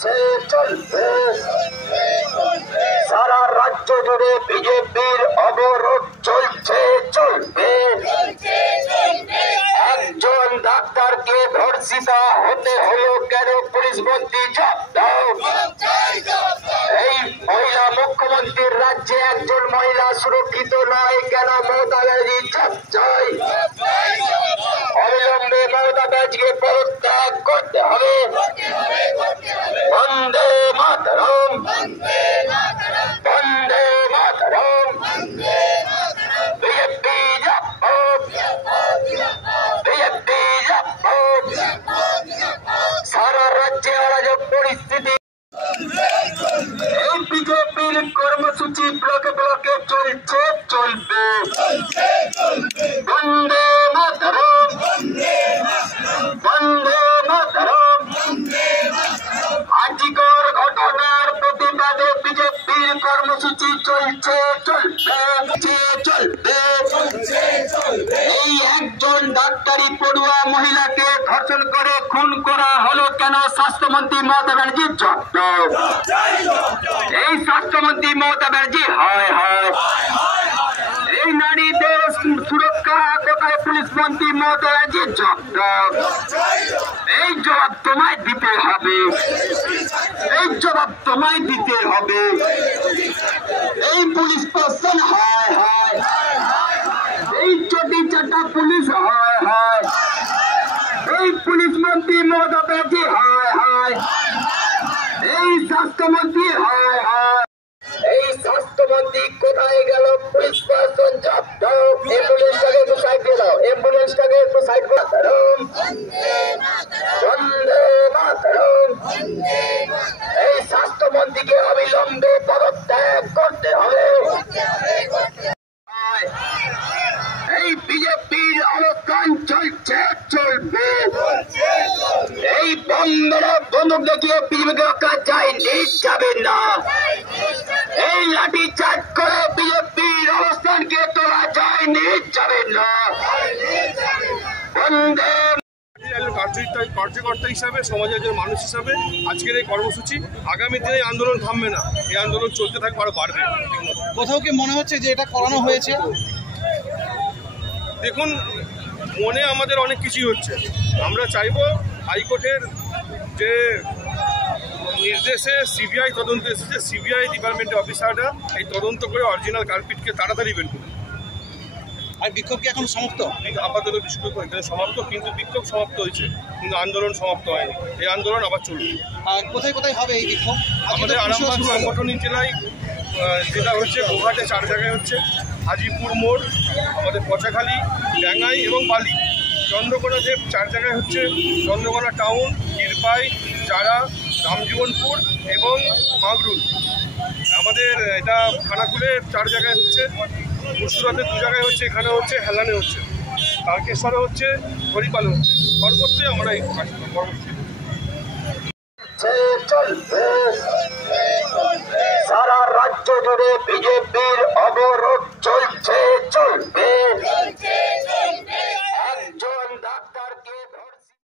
চলবে সারা রাজ্য জুড়ে বিজেপির অবরোধ চলবে। একজন ডাক্তারকে ধর্ষিতা হতে হলো কেন? পুলিশ মন্ত্রী জবাব দাও। এই মহিলা মুখ্যমন্ত্রীর রাজ্যে একজন মহিলা সুরক্ষিত নয় কেন? মমতা ব্যানার্জি জবাব চাই। অবিলম্বে মমতা ব্যানার্জিকে পদত্যাগ করতে হবে। বন্দে মাতরম, বন্দে মাতরম, বিজেপি জিন্দাবাদ, বিজেপি জিন্দাবাদ। সারা রাজ্যে অরাজক পরিস্থিতি। এই বিজেপির কর্মসূচি ব্লকে ব্লকে চলবে। বন্দে মাতরম, বন্দে মাতরম। আজিকর ঘটনার প্রতিবাদে বিজেপির কর্মসূচি চলবে। এই একজন ডাক্তারি পড়ুয়া মহিলাকে ধর্ষণ করে খুন করা হলো কেন? স্বাস্থ্যমন্ত্রী মমতা ব্যানার্জির জবাব। এই স্বাস্থ্যমন্ত্রী মমতা ব্যানার্জি হয়। এই নারীদের সুরক্ষা কোথায়? পুলিশ মন্ত্রী মমতা ব্যানার্জির জবাব। এই জবাব তোমায় দিতে হবে, এই জবাব তোমায় দিতে হবে। এই পুলিশ প্রশাসন হয়, এই চটি চাটা পুলিশ হয়। এই পুলিশ মন্ত্রী মমতা ব্যানার্জি হয়। এই স্বাস্থ্যমন্ত্রী হয়। এই স্বাস্থ্যমন্ত্রী কোথায় গেল? পুলিশ প্রশাসন জবাব দাও। অ্যাম্বুলেন্সটাকে একটু সাইড দিয়ে দাও, অ্যাম্বুলেন্সটাকে একটু সাইড করে দাও। বন্দে মাতরম। এই স্বাস্থ্যমন্ত্রীকে অবিলম্বে পদত্যাগ করতে হবে। এই বিজেপির অবস্থান চলবে। এই বম্বেরা বন্দুক দেখিয়ে বিজেপিকে রক্ষা যাবে না। এই লাঠি চার্জ করে বিজেপির অবস্থানকে তোলা যাবে না। বন্দে কার্যকর্তা হিসাবে, সমাজের একজন মানুষ হিসাবে আজকের এই কর্মসূচি, আগামী দিনে আন্দোলন থামবে না। এই আন্দোলন চলতে থাকবে, আরো বাড়বে। কোথাও কি মনে হচ্ছে যে এটা করানো হয়েছে? দেখুন, মনে আমাদের অনেক কিছুই হচ্ছে। আমরা চাইবো হাইকোর্টের যে নির্দেশে সিবিআই তদন্ত এসেছে, সিবিআই ডিপার্টমেন্টের অফিসাররা এই তদন্ত করে অরিজিনাল কালপিটকে তাড়াতাড়ি বের করবে। আর বিক্ষোভ কি এখন সমাপ্ত? আপাতত বিক্ষোভ এখানে সমাপ্ত, কিন্তু বিক্ষোভ সমাপ্ত হয়েছে, কিন্তু আন্দোলন সমাপ্ত হয়নি। এই আন্দোলন আবার চলবে। আর কোথায় কোথায় হবে এই বিক্ষোভ? আমাদের আরামবাগ সাংগঠনিক জেলায় যেটা হচ্ছে, গোঘাটে 4 জায়গায় হচ্ছে, হাজিপুর মোড়, আমাদের পচাখালী, ডাঙ্গাই এবং বালি। চন্দ্রকোনাতে 4 জায়গায় হচ্ছে, চন্দ্রকোনা টাউন, ক্ষীরপাই, চারা, রামজীবনপুর এবং মাগরুল। আমাদের এটা খানাকুলে 4 জায়গায় হচ্ছে, মুর্শিদাবাদে 2 জায়গায় হচ্ছে, এখানে হচ্ছে, হেলানে হচ্ছে, তারকেশ্বরে হচ্ছে, হরিপালে হচ্ছে। সর্বত্রই আমরা এই কর্মসূচি চলবে। সারা রাজ্য জুড়ে বিজেপির অবরোধ